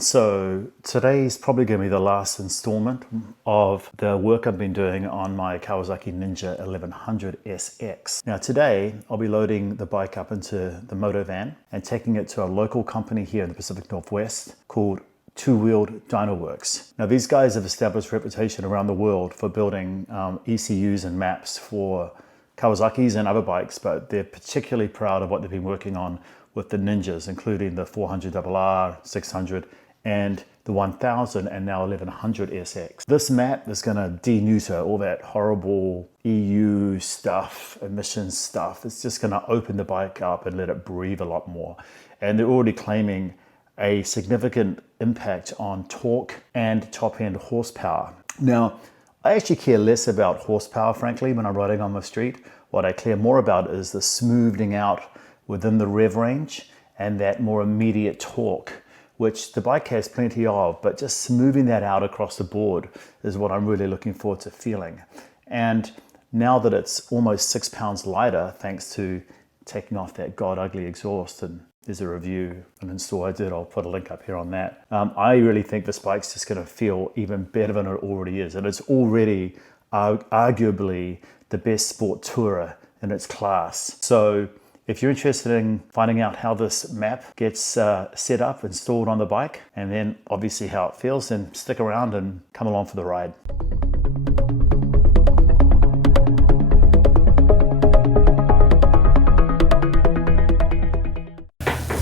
So today's probably going to be the last installment of the work I've been doing on my Kawasaki Ninja 1100 SX. Now today I'll be loading the bike up into the Moto van and taking it to a local company here in the Pacific Northwest called Wheel DynoWorks. Now these guys have established a reputation around the world for building ECUs and maps for Kawasaki's and other bikes, but they're particularly proud of what they've been working on with the Ninjas, including the 400RR, 600, and the 1000 and now 1100 SX. This map is going to deneuter all that horrible EU stuff, emissions stuff. It's just going to open the bike up and let it breathe a lot more. And they're already claiming a significant impact on torque and top-end horsepower. Now, I actually care less about horsepower, frankly, when I'm riding on the street. What I care more about is the smoothing out within the rev range and that more immediate torque, which the bike has plenty of, but just smoothing that out across the board is what I'm really looking forward to feeling. And now that it's almost 6 pounds lighter, thanks to taking off that god ugly exhaust, and there's a review, an install I did, I'll put a link up here on that. I really think this bike's just gonna feel even better than it already is. And it's already arguably the best sport tourer in its class. So if you're interested in finding out how this map gets set up, installed on the bike, and then obviously how it feels, then stick around and come along for the ride.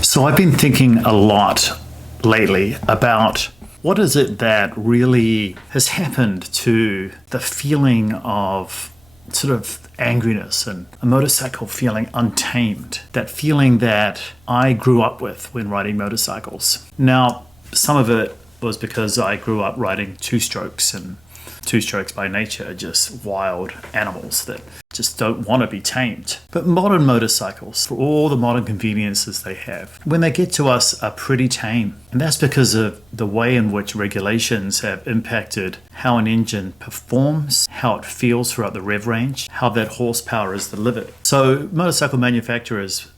So I've been thinking a lot lately about what is it that really has happened to the feeling of sort of angriness and a motorcycle feeling untamed, that feeling that I grew up with when riding motorcycles. Now, some of it was because I grew up riding two-strokes, and two-strokes by nature are just wild animals that just don't want to be tamed. But modern motorcycles, for all the modern conveniences they have, when they get to us, are pretty tame. And that's because of the way in which regulations have impacted how an engine performs, how it feels throughout the rev range, how that horsepower is delivered. So motorcycle manufacturers,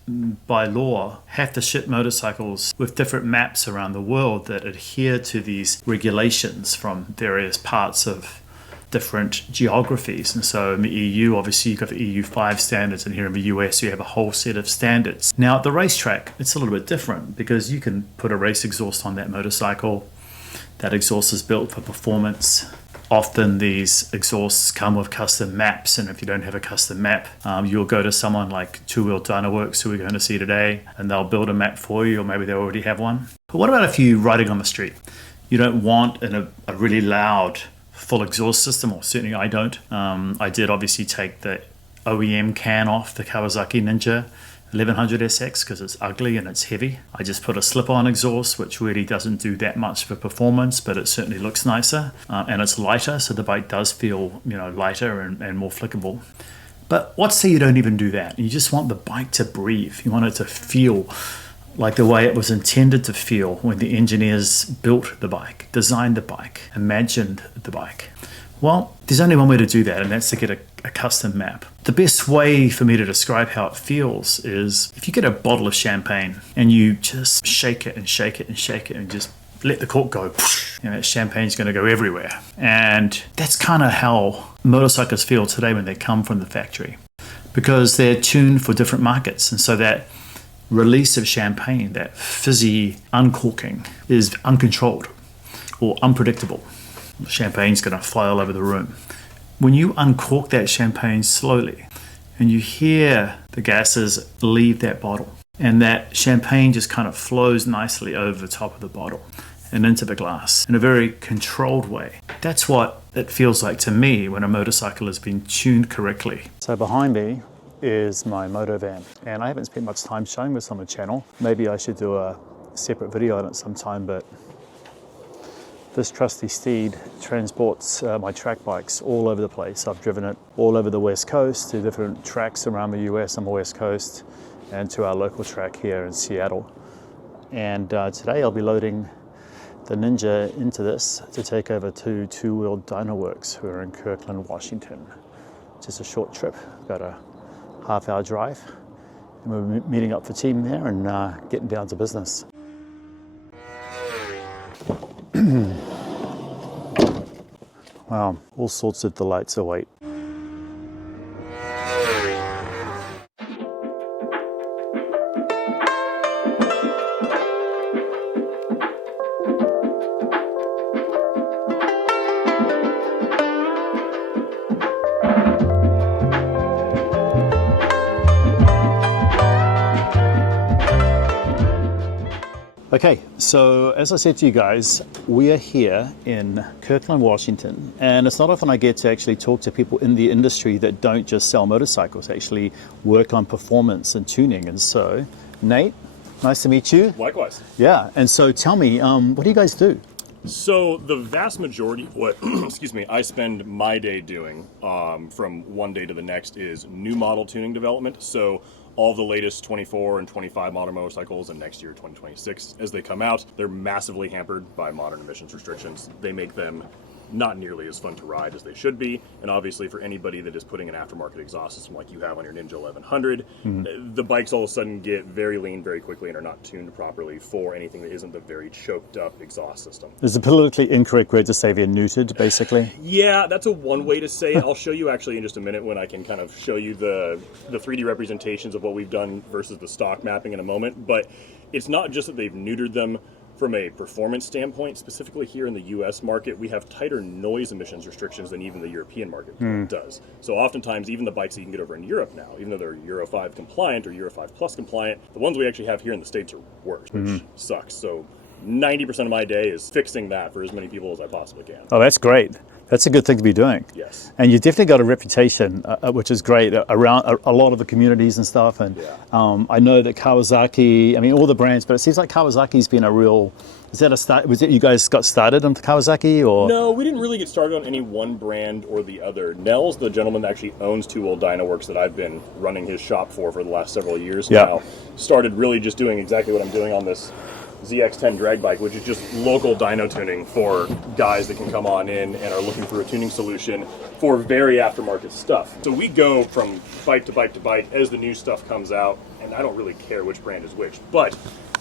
by law, have to ship motorcycles with different maps around the world that adhere to these regulations from various parts of different geographies. And so in the EU, obviously you've got the EU5 standards, and here in the US you have a whole set of standards. Now at the racetrack, it's a little bit different because you can put a race exhaust on that motorcycle. That exhaust is built for performance. Often these exhausts come with custom maps, and if you don't have a custom map, you'll go to someone like Wheel DynoWorks, who we're going to see today, and they'll build a map for you, or maybe they already have one. But what about if you're riding on the street? You don't want a really loud full exhaust system, or certainly I don't. I did obviously take the OEM can off the Kawasaki Ninja 1100 SX because it's ugly and it's heavy. I just put a slip-on exhaust, which really doesn't do that much for performance, but it certainly looks nicer, and it's lighter, so the bike does feel, lighter and more flickable. But let's say you don't even do that. You just want the bike to breathe. You want it to feel like the way it was intended to feel when the engineers built the bike, designed the bike, imagined the bike. Well, there's only one way to do that, and that's to get a custom map. The best way for me to describe how it feels is if you get a bottle of champagne and you just shake it and shake it and shake it and just let the cork go, that champagne's going to go everywhere. And that's kind of how motorcycles feel today when they come from the factory, because they're tuned for different markets. And so that release of champagne, that fizzy uncorking, is uncontrolled or unpredictable. Champagne's going to fly all over the room. When you uncork that champagne slowly and you hear the gases leave that bottle, and that champagne just kind of flows nicely over the top of the bottle and into the glass in a very controlled way, that's what it feels like to me when a motorcycle has been tuned correctly. So behind me is my Moto van, and I haven't spent much time showing this on the channel. Maybe I should do a separate video on it sometime, but this trusty steed transports my track bikes all over the place. I've driven it all over the West Coast to different tracks around the US on the West Coast, and to our local track here in Seattle. And today I'll be loading the Ninja into this to take over to Wheel DynoWorks, who are in Kirkland, Washington. Just a short trip, about a half-hour drive, and we're meeting up for team there and getting down to business. Wow, all sorts of delights await. Okay, so as I said to you guys, we are here in Kirkland, Washington, and it's not often I get to actually talk to people in the industry that don't just sell motorcycles, actually work on performance and tuning. And so, Nate, nice to meet you. Likewise. Yeah, and so tell me, what do you guys do? So the vast majority of what, excuse me, I spend my day doing from one day to the next is new model tuning development. So all of the latest 24 and 25 model motorcycles, and next year 2026 as they come out, they're massively hampered by modern emissions restrictions. They make them not nearly as fun to ride as they should be, and obviously for anybody that is putting an aftermarket exhaust system like you have on your Ninja 1100, the bikes all of a sudden get very lean very quickly and are not tuned properly for anything that isn't the very choked up exhaust system. Is the politically incorrect word to say they're neutered, basically? Yeah, that's a one way to say it. I'll show you actually in just a minute when I can kind of show you the 3D representations of what we've done versus the stock mapping in a moment, but it's not just that they've neutered them. From a performance standpoint, specifically here in the US market, we have tighter noise emissions restrictions than even the European market does. So oftentimes, even the bikes that you can get over in Europe now, even though they're Euro 5 compliant or Euro 5 Plus compliant, the ones we actually have here in the States are worse, which sucks. So 90% of my day is fixing that for as many people as I possibly can. Oh, that's great. That's a good thing to be doing. Yes. And you've definitely got a reputation, which is great, around a lot of the communities and stuff. And I know that Kawasaki, I mean, all the brands, but it seems like Kawasaki's been a real, is that a start? Was it you guys got started on Kawasaki, or? No, we didn't really get started on any one brand or the other. Nell's the gentleman that actually owns Wheel DynoWorks that I've been running his shop for the last several years now. Started really just doing exactly what I'm doing on this ZX10 drag bike, which is just local dyno tuning for guys that can come on in and are looking for a tuning solution for very aftermarket stuff. So we go from bike to bike to bike as the new stuff comes out, and I don't really care which brand is which, but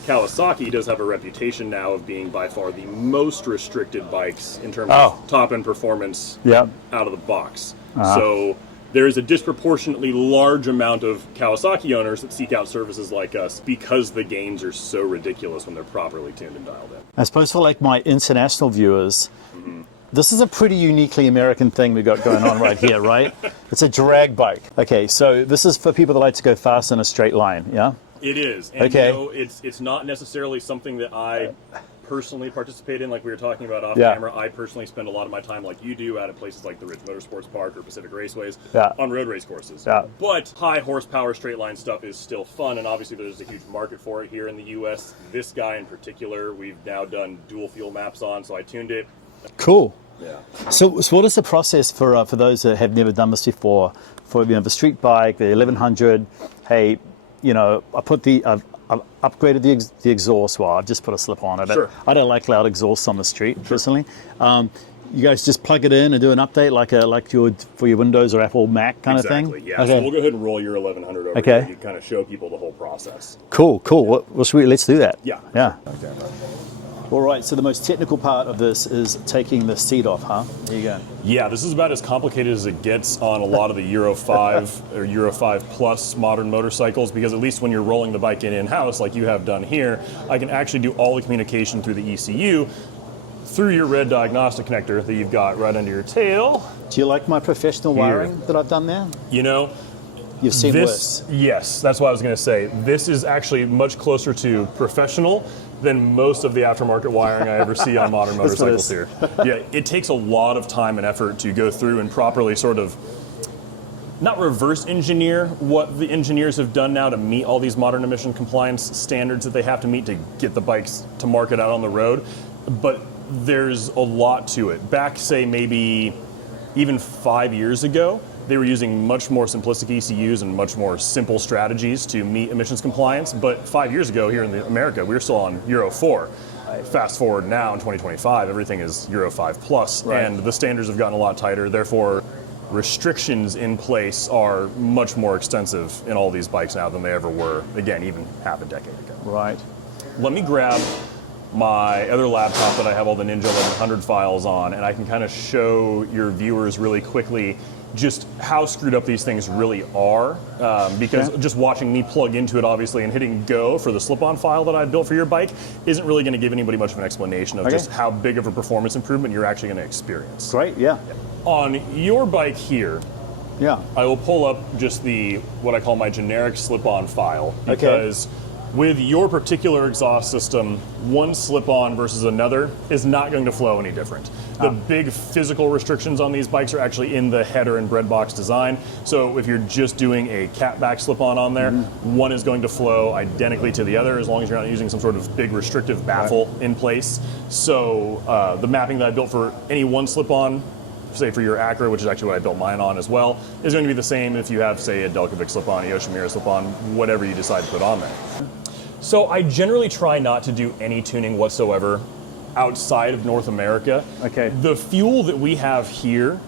Kawasaki does have a reputation now of being by far the most restricted bikes in terms of top-end performance out of the box. So there is a disproportionately large amount of Kawasaki owners that seek out services like us because the gains are so ridiculous when they're properly tuned and dialed in. I suppose for like my international viewers, this is a pretty uniquely American thing we got going on right here, right? It's a drag bike. Okay, so this is for people that like to go fast in a straight line, yeah? It is. And you know, it's not necessarily something that I personally participate in, like we were talking about off camera. I personally spend a lot of my time, like you do, out at places like the Ridge Motorsports Park or Pacific Raceways on road race courses. But high horsepower straight line stuff is still fun, and obviously there's a huge market for it here in the US. This guy in particular, we've now done dual fuel maps on, so I tuned it. Cool. Yeah. So what is the process for those that have never done this before? For the street bike, the 1100. Hey, you know, I put I've upgraded the exhaust. Well, I've just put a slip on it. I don't like loud exhausts on the street personally. You guys just plug it in and do an update like you would for your Windows or Apple Mac kind of thing? Exactly, yeah. So we'll go ahead and roll your 1100 over here and kind of show people the whole process. Cool. Well, sweet. Let's do that. Yeah. Okay. All right, so the most technical part of this is taking the seat off, huh? There you go. Yeah, this is about as complicated as it gets on a lot of the Euro 5 or Euro 5 Plus modern motorcycles, because at least when you're rolling the bike in-house, like you have done here, I can actually do all the communication through the ECU through your red diagnostic connector that you've got right under your tail. Do you like my professional wiring that I've done there? You know, you've seen worse. Yes, that's what I was going to say. This is actually much closer to professional than most of the aftermarket wiring I ever see on modern motorcycles here. Yeah, it takes a lot of time and effort to go through and properly sort of not reverse engineer what the engineers have done now to meet all these modern emission compliance standards that they have to meet to get the bikes to market out on the road, but there's a lot to it. Back, say, maybe even 5 years ago, they were using much more simplistic ECUs and much more simple strategies to meet emissions compliance. But 5 years ago here in America, we were still on Euro 4. Fast forward now in 2025, everything is Euro 5 plus, and the standards have gotten a lot tighter. Therefore, restrictions in place are much more extensive in all these bikes now than they ever were, again, even half a decade ago. Right. Let me grab my other laptop that I have all the Ninja 1100 files on, and I can kind of show your viewers really quickly just how screwed up these things really are, because just watching me plug into it, obviously, and hitting go for the slip-on file that I built for your bike isn't really going to give anybody much of an explanation of just how big of a performance improvement you're actually going to experience. Great, yeah. On your bike here, I will pull up just what I call my generic slip-on file, because with your particular exhaust system, one slip-on versus another is not going to flow any different. The big physical restrictions on these bikes are actually in the header and breadbox design. So if you're just doing a catback slip-on on there, one is going to flow identically to the other as long as you're not using some sort of big restrictive baffle in place. So the mapping that I built for any one slip-on, say for your Acura, which is actually what I built mine on as well, is going to be the same if you have, say, a Delcovic slip-on, a Yoshimura slip-on, whatever you decide to put on there. So I generally try not to do any tuning whatsoever outside of North America. The fuel that we have here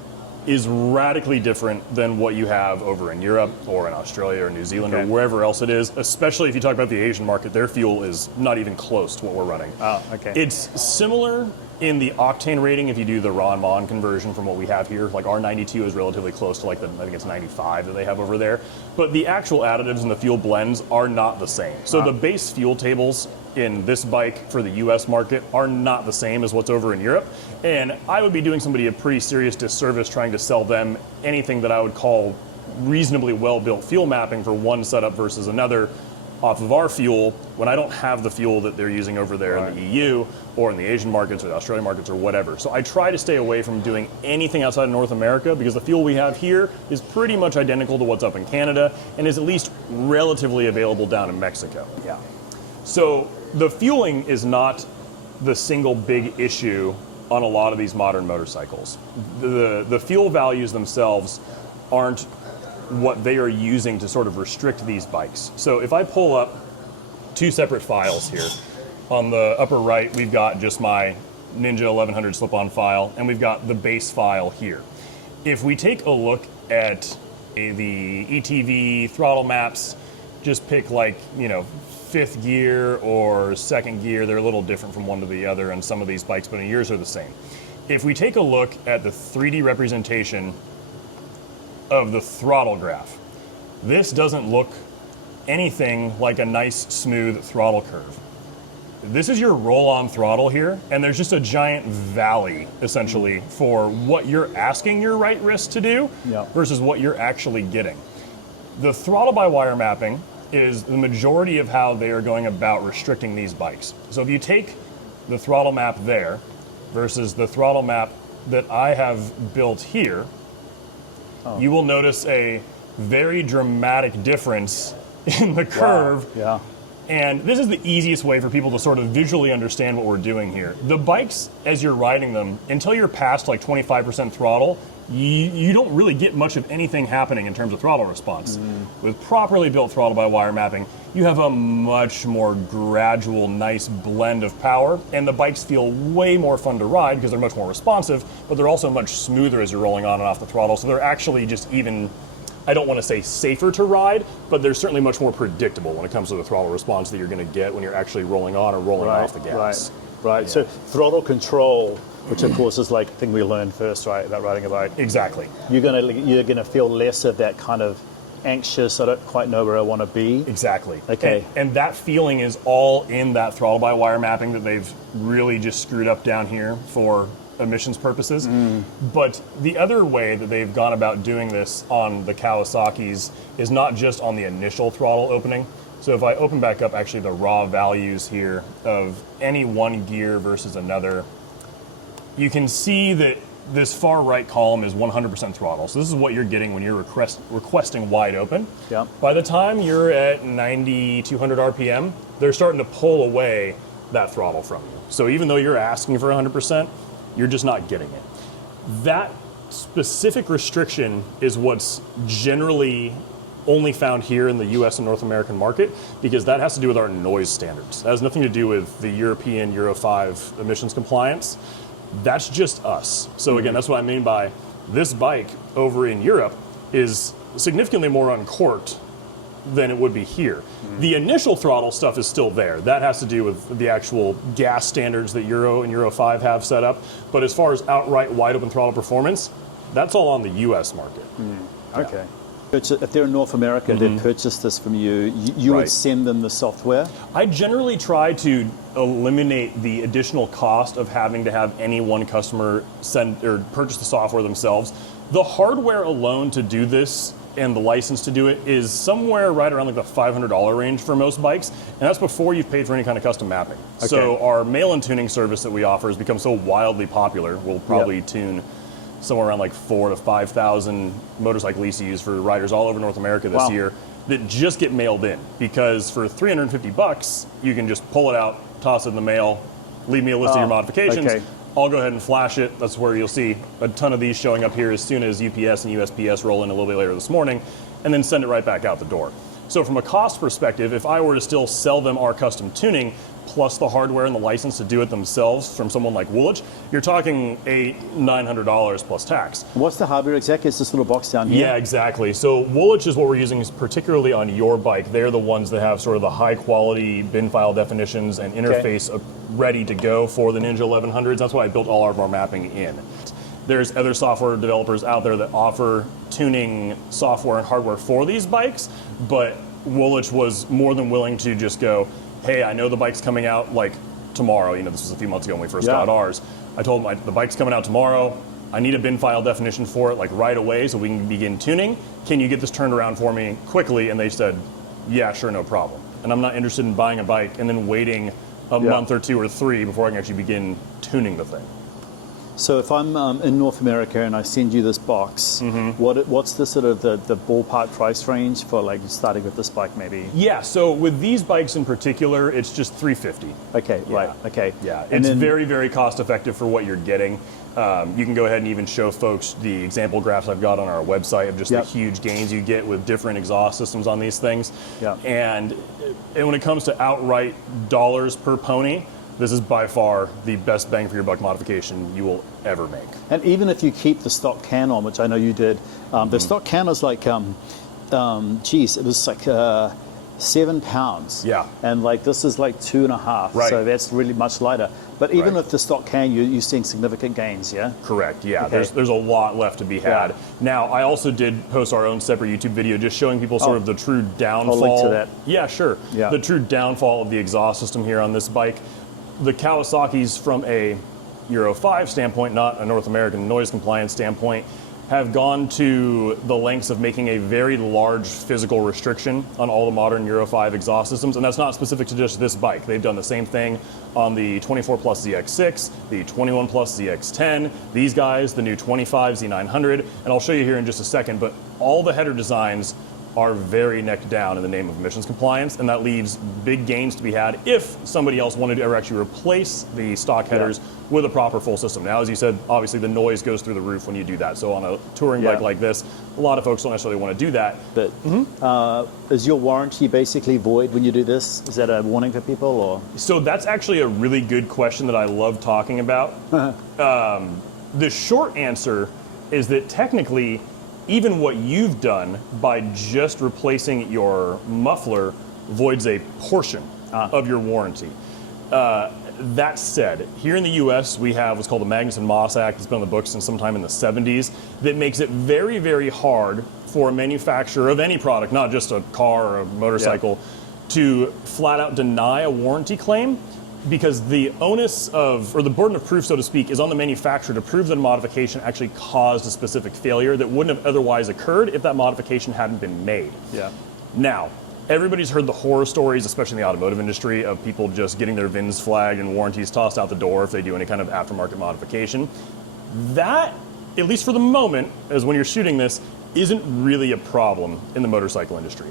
is radically different than what you have over in Europe or in Australia or New Zealand or wherever else it is, especially if you talk about the Asian market. Their fuel is not even close to what we're running. It's similar in the octane rating if you do the raw and mon conversion from what we have here. Like our 92 is relatively close to I think it's 95 that they have over there. But the actual additives and the fuel blends are not the same. So the base fuel tables in this bike for the US market are not the same as what's over in Europe. And I would be doing somebody a pretty serious disservice trying to sell them anything that I would call reasonably well-built fuel mapping for one setup versus another off of our fuel when I don't have the fuel that they're using over there in the EU or in the Asian markets or the Australian markets or whatever. So I try to stay away from doing anything outside of North America because the fuel we have here is pretty much identical to what's up in Canada and is at least relatively available down in Mexico. So the fueling is not the single big issue on a lot of these modern motorcycles. The fuel values themselves aren't what they are using to sort of restrict these bikes. So if I pull up two separate files here, on the upper right we've got just my Ninja 1100 slip-on file and we've got the base file here. If we take a look at the ETV throttle maps, just pick fifth gear or second gear, they're a little different from one to the other and some of these bikes, but in yours are the same. If we take a look at the 3D representation of the throttle graph, this doesn't look anything like a nice smooth throttle curve. This is your roll-on throttle here, and there's just a giant valley essentially for what you're asking your right wrist to do versus what you're actually getting. The throttle by wire mapping is the majority of how they are going about restricting these bikes. So if you take the throttle map there versus the throttle map that I have built here, you will notice a very dramatic difference in the curve. And this is the easiest way for people to sort of visually understand what we're doing here. The bikes, as you're riding them, until you're past 25% throttle, you don't really get much of anything happening in terms of throttle response. With properly built throttle by wire mapping, you have a much more gradual, nice blend of power, and the bikes feel way more fun to ride because they're much more responsive, but they're also much smoother as you're rolling on and off the throttle, so they're actually just even, I don't want to say safer to ride, but they're certainly much more predictable when it comes to the throttle response that you're going to get when you're actually rolling on or rolling off the gas. So throttle control, which of course is the thing we learned first, right, about riding a bike. Exactly. You're gonna feel less of that kind of anxious, I don't quite know where I want to be. Exactly. And that feeling is all in that throttle by wire mapping that they've really just screwed up down here for emissions purposes. But the other way that they've gone about doing this on the Kawasaki's is not just on the initial throttle opening. So if I open back up actually the raw values here of any one gear versus another, you can see that this far right column is 100% throttle. So this is what you're getting when you're requesting wide open. By the time you're at 9,200 RPM, they're starting to pull away that throttle from you. So even though you're asking for 100%, you're just not getting it. That specific restriction is what's generally only found here in the US and North American market, because that has to do with our noise standards. That has nothing to do with the European Euro 5 emissions compliance. That's just us. So again, that's what I mean by this bike over in Europe is significantly more uncorked than it would be here. The initial throttle stuff is still there. That has to do with the actual gas standards that Euro and Euro 5 have set up. But as far as outright wide open throttle performance, that's all on the US market. Okay. If they're in North America, they purchase this from you. You would send them the software? I generally try to eliminate the additional cost of having to have any one customer send or purchase the software themselves. The hardware alone to do this and the license to do it is somewhere right around like the $500 range for most bikes, and that's before you've paid for any kind of custom mapping. Okay. So our mail-in tuning service that we offer has become so wildly popular, we'll probably tune somewhere around like 4,000 to 5,000 motorcycle ECUs for riders all over North America this year that just get mailed in, because for $350 you can just pull it out, toss it in the mail, leave me a list of your modifications. Okay. I'll go ahead and flash it. That's where you'll see a ton of these showing up here as soon as UPS and USPS roll in a little bit later this morning, and then send it right back out the door. So from a cost perspective, if I were to still sell them our custom tuning, plus the hardware and the license to do it themselves from someone like Woolwich, you're talking $800-900 plus tax. What's the hardware exactly? It's this little box down here? Yeah, exactly. So Woolwich is what we're using particularly on your bike. They're the ones that have sort of the high quality bin file definitions and interface ready to go for the Ninja 1100s. That's why I built all of our mapping in. There's other software developers out there that offer tuning software and hardware for these bikes, but Woolwich was more than willing to just go, hey, I know the bike's coming out like tomorrow. You know, this was a few months ago when we first got ours. I told them the bike's coming out tomorrow. I need a bin file definition for it like right away so we can begin tuning. Can you get this turned around for me quickly? And they said, yeah, sure, no problem. And I'm not interested in buying a bike and then waiting a month or 2 or 3 before I can actually begin tuning the thing. So if I'm in North America and I send you this box, what's the sort of the ballpark price range for like starting with this bike maybe? Yeah, so with these bikes in particular, it's just $350. Okay, right, okay. Yeah, it's very, very cost effective for what you're getting. You can go ahead and even show folks the example graphs I've got on our website of just the huge gains you get with different exhaust systems on these things. And when it comes to outright dollars per pony, this is by far the best bang for your buck modification you will ever make. And even if you keep the stock can on, which I know you did, the stock can is like, geez, it was like 7 pounds. Yeah. And like this is like 2.5. Right. So that's really much lighter. But even with the stock can, you're seeing significant gains, yeah? Correct, yeah. Okay. There's a lot left to be had. Yeah. Now, I also did post our own separate YouTube video just showing people sort of the true downfall. I'll link to that. Yeah, sure. Yeah. The true downfall of the exhaust system here on this bike. The Kawasaki's from a Euro 5 standpoint, not a North American noise compliance standpoint, have gone to the lengths of making a very large physical restriction on all the modern Euro 5 exhaust systems, and that's not specific to just this bike. They've done the same thing on the 24 Plus ZX6, the 21 Plus ZX10, these guys, the new 25 Z900, and I'll show you here in just a second, but all the header designs are very neck down in the name of emissions compliance, and that leaves big gains to be had if somebody else wanted to ever actually replace the stock headers with a proper full system. Now, as you said, obviously the noise goes through the roof when you do that. So on a touring bike like this, a lot of folks don't necessarily want to do that. But is your warranty basically void when you do this? Is that a warning for people, or? So that's actually a really good question that I love talking about. The short answer is that technically, even what you've done by just replacing your muffler voids a portion of your warranty. That said, here in the US, we have what's called the Magnuson-Moss Act. It's been on the books since sometime in the 70s that makes it very, very hard for a manufacturer of any product, not just a car or a motorcycle, to flat out deny a warranty claim, because the onus of, or the burden of proof, so to speak, is on the manufacturer to prove that a modification actually caused a specific failure that wouldn't have otherwise occurred if that modification hadn't been made. Now, everybody's heard the horror stories, especially in the automotive industry, of people just getting their VINs flagged and warranties tossed out the door if they do any kind of aftermarket modification. That, at least for the moment, as when you're shooting this, isn't really a problem in the motorcycle industry.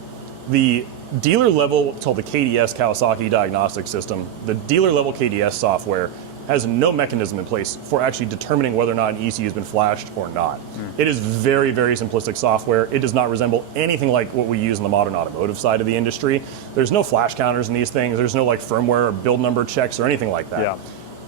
The dealer level, it's called the KDS, Kawasaki Diagnostic System, the dealer level KDS software has no mechanism in place for actually determining whether or not an ECU has been flashed or not. It is very, very simplistic software. It does not resemble anything like what we use in the modern automotive side of the industry. There's no flash counters in these things. There's no like firmware or build number checks or anything like that.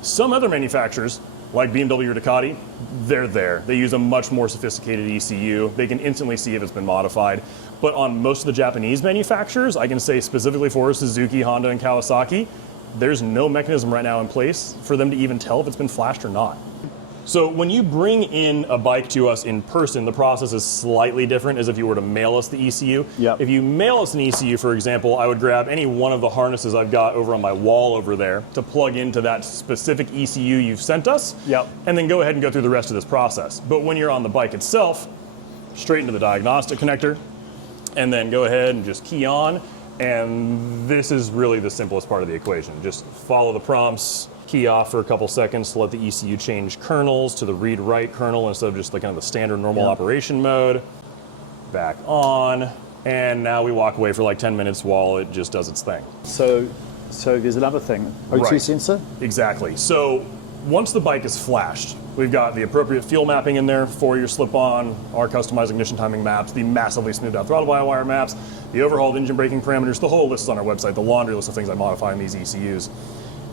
Some other manufacturers like BMW or Ducati, they're there. They use a much more sophisticated ECU. They can instantly see if it's been modified. But on most of the Japanese manufacturers, I can say specifically for Suzuki, Honda, and Kawasaki, there's no mechanism right now in place for them to even tell if it's been flashed or not. So when you bring in a bike to us in person, the process is slightly different as if you were to mail us the ECU. Yep. If you mail us an ECU, for example, I would grab any one of the harnesses I've got over on my wall over there to plug into that specific ECU you've sent us, Yep. and then go ahead and go through the rest of this process. But when you're on the bike itself, straight into the diagnostic connector, and then go ahead and just key on, and this is really the simplest part of the equation. Just follow the prompts, key off for a couple seconds to let the ECU change kernels to the read-write kernel instead of just like kind of the standard normal operation mode. Back on, and now we walk away for like 10 minutes while it just does its thing. So there's another thing, O2 sensor? Exactly. So once the bike is flashed, we've got the appropriate fuel mapping in there for your slip-on, our customized ignition timing maps, the massively smoothed out throttle by-wire maps, the overhauled engine braking parameters, the whole list is on our website, the laundry list of things I modify in these ECUs.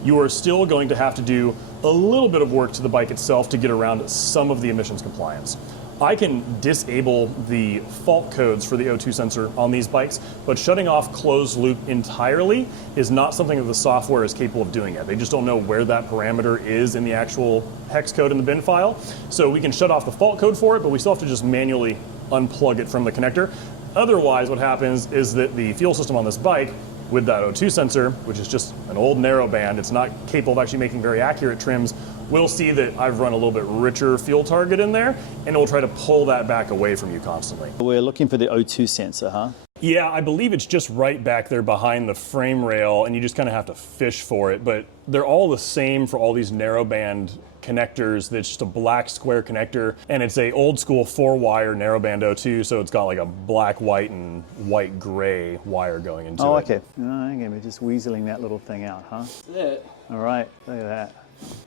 You are still going to have to do a little bit of work to the bike itself to get around some of the emissions compliance. I can disable the fault codes for the O2 sensor on these bikes, but shutting off closed loop entirely is not something that the software is capable of doing yet. They just don't know where that parameter is in the actual hex code in the bin file. So we can shut off the fault code for it, but we still have to just manually unplug it from the connector. Otherwise, what happens is that the fuel system on this bike with that O2 sensor, which is just an old narrow band, it's not capable of actually making very accurate trims, we'll see that I've run a little bit richer fuel target in there, and it will try to pull that back away from you constantly. We're looking for the O2 sensor, huh? Yeah, I believe it's just right back there behind the frame rail, and you just kind of have to fish for it, but they're all the same for all these narrowband connectors. That's just a black square connector, and it's a old school 4-wire narrowband O2, so it's got like a black, white, and white gray wire going into it. Oh, okay. Okay, we're just weaseling that little thing out, huh? That's it. All right, look at that.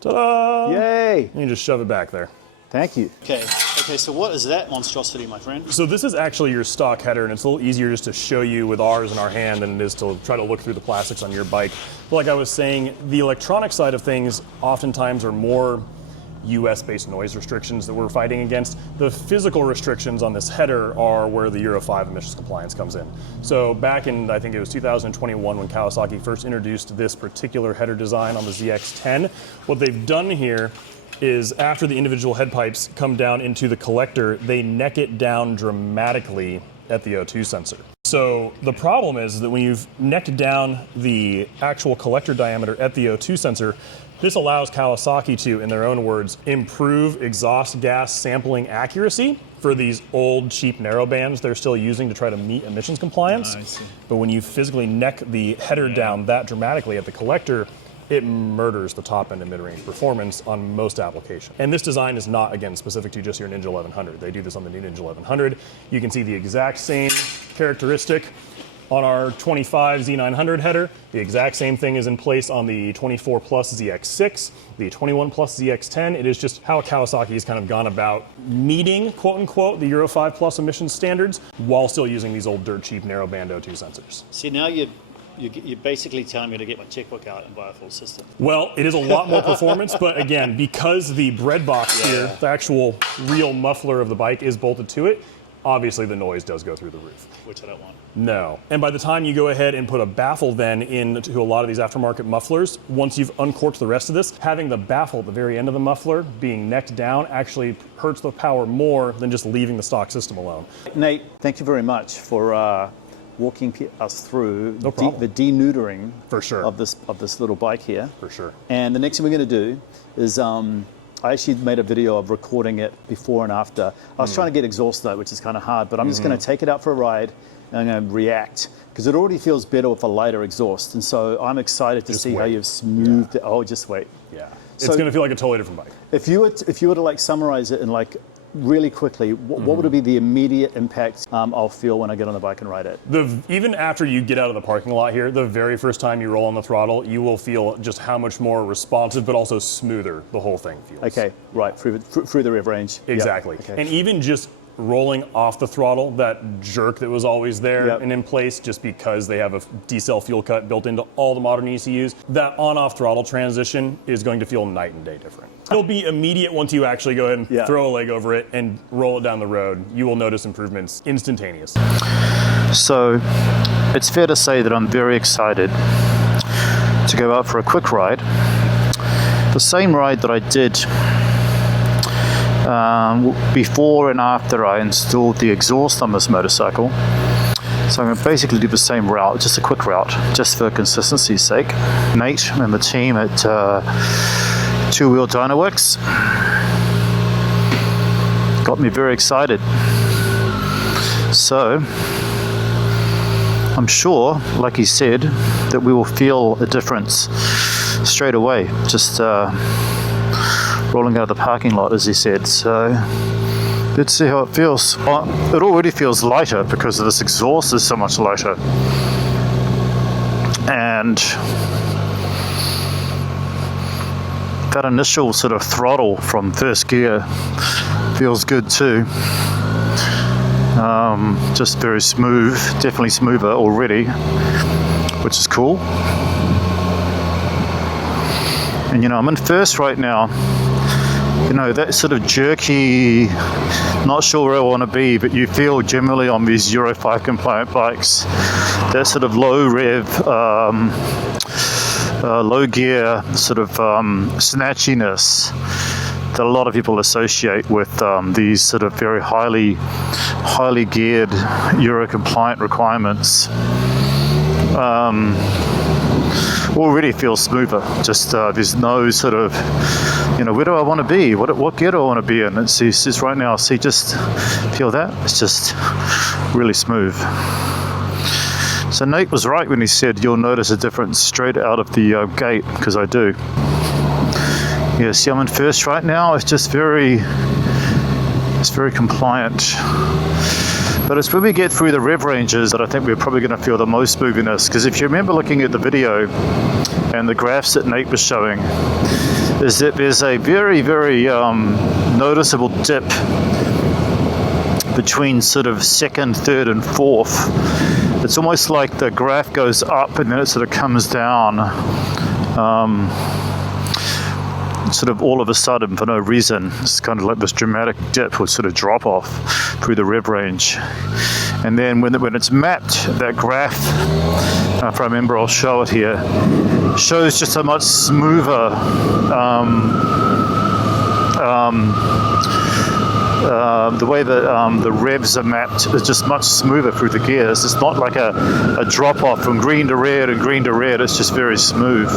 Ta-da! Yay! You just shove it back there. Thank you. Okay, so what is that monstrosity, my friend? So this is actually your stock header, and it's a little easier just to show you with ours in our hand than it is to try to look through the plastics on your bike. But like I was saying, the electronic side of things oftentimes are more US-based noise restrictions that we're fighting against. The physical restrictions on this header are where the Euro 5 emissions compliance comes in. So back in, I think it was 2021 when Kawasaki first introduced this particular header design on the ZX-10, what they've done here is after the individual head pipes come down into the collector, they neck it down dramatically at the O2 sensor. So the problem is that when you've necked down the actual collector diameter at the O2 sensor, this allows Kawasaki to, in their own words, improve exhaust gas sampling accuracy for these old, cheap narrowbands they're still using to try to meet emissions compliance. I see. But when you physically neck the header down that dramatically at the collector, it murders the top-end and mid-range performance on most applications. And this design is not, again, specific to just your Ninja 1100. They do this on the new Ninja 1100. You can see the exact same characteristic on our 25 Z900 header. The exact same thing is in place on the 24 Plus ZX6, the 21 Plus ZX10. It is just how Kawasaki has kind of gone about meeting, quote unquote, the Euro 5 Plus emissions standards while still using these old dirt cheap narrowband O2 sensors. See, now you're basically telling me to get my checkbook out and buy a full system. Well, it is a lot more performance, but again, because the bread box here, the actual real muffler of the bike is bolted to it, obviously the noise does go through the roof. Which I don't want. No. And by the time you go ahead and put a baffle then into a lot of these aftermarket mufflers, once you've uncorked the rest of this, having the baffle at the very end of the muffler being necked down actually hurts the power more than just leaving the stock system alone. Nate, thank you very much for walking us through No problem. the deneutering For sure. of this little bike here. For sure. And the next thing we're going to do is I actually made a video of recording it before and after. I was trying to get exhaust note, which is kind of hard, but I'm just going to take it out for a ride and I'm going to react because it already feels better with a lighter exhaust. And so I'm excited to see how you've smoothed it. Oh, just wait. Yeah. So- It's going to feel like a totally different bike. If you were to like summarize it in like really quickly, what would be the immediate impact I'll feel when I get on the bike and ride it? Even after you get out of the parking lot here, the very first time you roll on the throttle, you will feel just how much more responsive, but also smoother the whole thing feels. Okay, right, through the rev range. Exactly. Yeah, okay. And even just rolling off the throttle, that jerk that was always there Yep. and in place just because they have a D-cell fuel cut built into all the modern ECUs, that on-off throttle transition is going to feel night and day different. It'll be immediate once you actually go ahead and throw a leg over it and roll it down the road. You will notice improvements instantaneous. So it's fair to say that I'm very excited to go out for a quick ride. The same ride that I did before and after I installed the exhaust on this motorcycle. So I'm going to basically do the same route, just a quick route, just for consistency's sake. Nate and the team at Wheel DynoWorks got me very excited. So I'm sure, like he said, that we will feel a difference straight away, just rolling out of the parking lot, as he said. So let's see how it feels. It already feels lighter because this exhaust is so much lighter. And that initial sort of throttle from first gear feels good too. Just very smooth, definitely smoother already, which is cool. And you know, I'm in first right now. You know, that sort of jerky, not sure where I want to be, but you feel generally on these Euro 5 compliant bikes, that sort of low rev, low gear sort of snatchiness that a lot of people associate with these sort of very highly geared Euro compliant requirements. Already feels smoother. Just there's no sort of, you know, where do I want to be? What gear do I want to be in? It's just right now. See, just feel that. It's just really smooth. So Nate was right when he said you'll notice a difference straight out of the gate, because I do. Yeah, see, I'm in first right now. It's just very compliant. But it's when we get through the rev ranges that I think we're probably going to feel the most smoothness. Because if you remember looking at the video and the graphs that Nate was showing, is that there's a very noticeable dip between sort of second, third, and fourth. It's almost like the graph goes up and then it sort of comes down. Sort of all of a sudden for no reason. It's kind of like this dramatic dip or sort of drop off through the rev range. And then when it's mapped, that graph, if I remember, I'll show it here, shows just a much smoother the way that the revs are mapped is just much smoother through the gears. It's not like a drop off from green to red and green to red. It's just very smooth.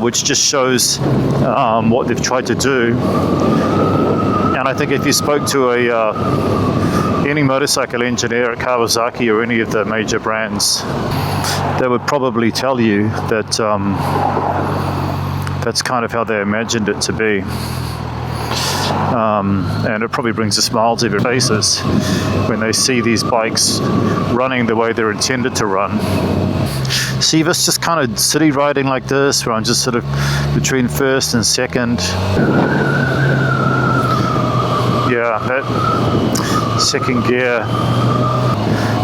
Which just shows what they've tried to do. And I think if you spoke to any motorcycle engineer at Kawasaki or any of the major brands, they would probably tell you that that's kind of how they imagined it to be. And it probably brings a smile to their faces when they see these bikes running the way they're intended to run. See, this just kind of city riding like this, where I'm just sort of between first and second. Yeah, that second gear.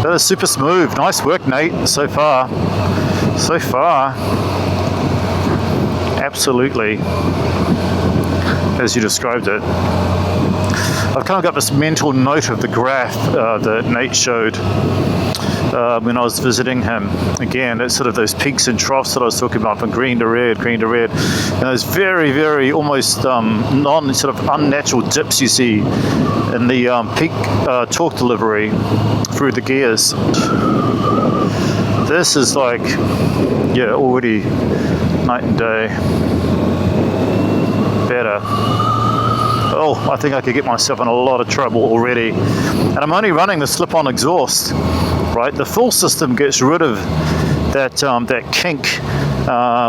That is super smooth. Nice work, Nate, so far. So far. Absolutely. As you described it. I've kind of got this mental note of the graph that Nate showed when I was visiting him. Again, it's sort of those peaks and troughs that I was talking about, from green to red, and those very almost sort of unnatural dips you see in the peak torque delivery through the gears. This is like, yeah, already night and day. Better. Oh, I think I could get myself in a lot of trouble already. And I'm only running the slip-on exhaust, right? The full system gets rid of that kink,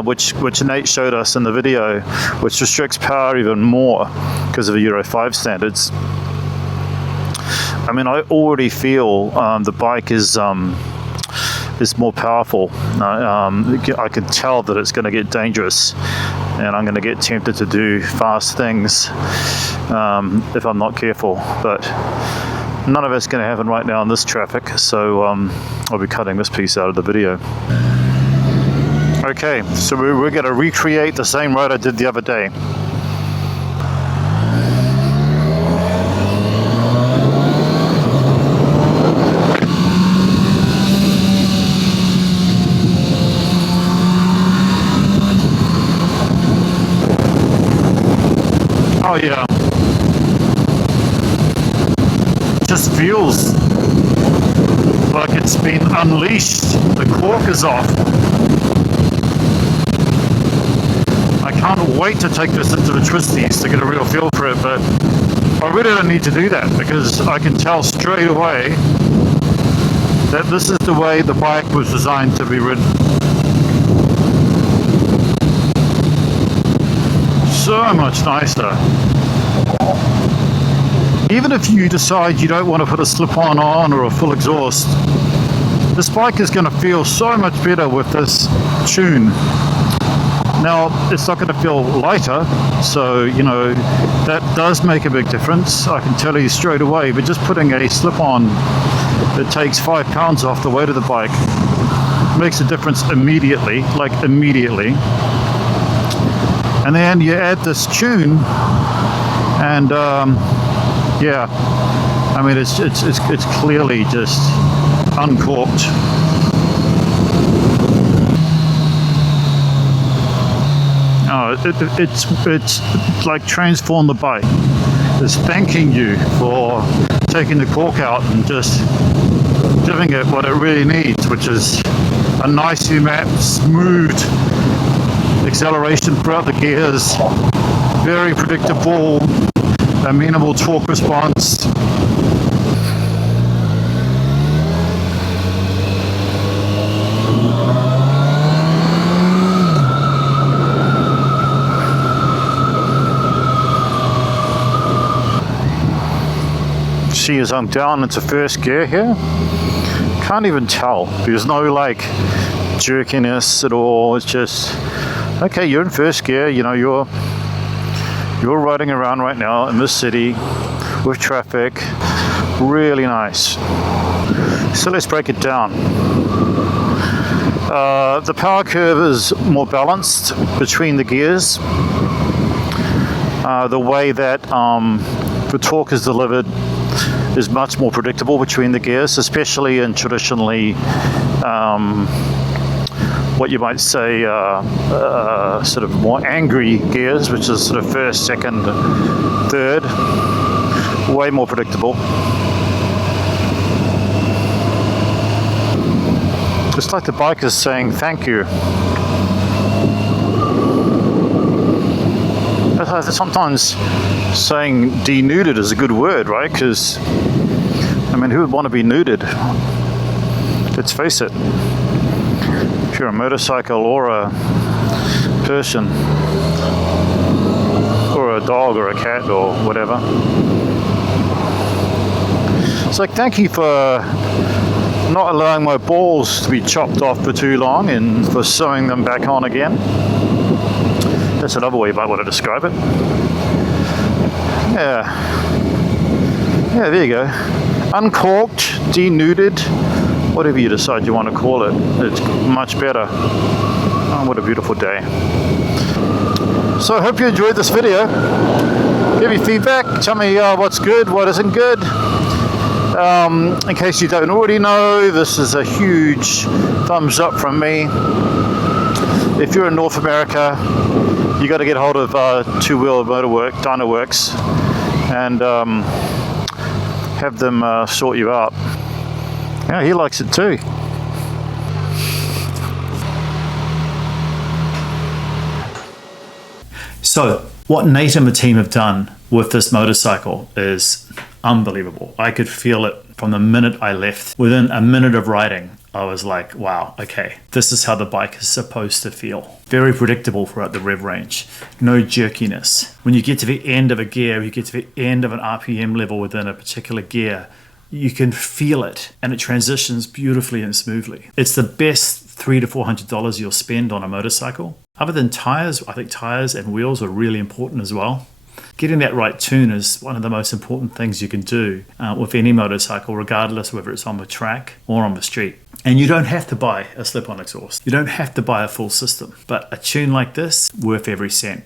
which Nate showed us in the video, which restricts power even more because of the Euro 5 standards. I mean, I already feel the bike is more powerful. I can tell that it's going to get dangerous and I'm going to get tempted to do fast things if I'm not careful. But none of it's going to happen right now in this traffic, so I'll be cutting this piece out of the video. Okay, so we're going to recreate the same ride I did the other day. Oh yeah, just feels like it's been unleashed. The cork is off. I can't wait to take this into the twisties to get a real feel for it, but I really don't need to do that because I can tell straight away that this is the way the bike was designed to be ridden. So much nicer. Even if you decide you don't want to put a slip-on on or a full exhaust, this bike is going to feel so much better with this tune. Now, it's not going to feel lighter, so, you know, that does make a big difference. I can tell you straight away, but just putting a slip-on that takes 5 pounds off the weight of the bike makes a difference immediately, like immediately. And then you add this tune, and yeah, I mean it's clearly just uncorked. Oh, it's like transformed the bike. It's thanking you for taking the cork out and just giving it what it really needs, which is a nice remap, smooth acceleration throughout the gears, very predictable, amenable torque response. See, as I'm down into first gear here, can't even tell. There's no like jerkiness at all. It's just, okay, you're in first gear, you know, you're riding around right now in this city with traffic. Really nice. So let's break it down. The power curve is more balanced between the gears. The way that the torque is delivered is much more predictable between the gears, especially in traditionally what you might say sort of more angry gears, which is sort of first, second, third. Way more predictable. It's like the bike is saying thank you. Sometimes saying denuded is a good word, right? Because, I mean, who would want to be nuded? Let's face it. If you're a motorcycle or a person, or a dog or a cat or whatever. It's like, thank you for not allowing my balls to be chopped off for too long and for sewing them back on again. That's another way you might want to describe it. Yeah, there you go. Uncorked, denuded, whatever you decide you want to call it. It's much better. Oh, what a beautiful day. So I hope you enjoyed this video. Give me feedback. Tell me what's good, what isn't good. In case you don't already know, this is a huge thumbs up from me. If you're in North America, you got to get hold of Two-Wheel DynoWorks and have them sort you out. Yeah, he likes it too. So what Nate and the team have done with this motorcycle is unbelievable. I could feel it from the minute I left. Within a minute of riding, I was like, wow, okay, this is how the bike is supposed to feel. Very predictable throughout the rev range. No jerkiness. When you get to the end of a gear, you get to the end of an RPM level within a particular gear, you can feel it, and it transitions beautifully and smoothly. It's the best $300 to $400 you'll spend on a motorcycle. Other than tires, I think tires and wheels are really important as well. Getting that right tune is one of the most important things you can do with any motorcycle, regardless whether it's on the track or on the street. And you don't have to buy a slip-on exhaust. You don't have to buy a full system. But a tune like this, worth every cent.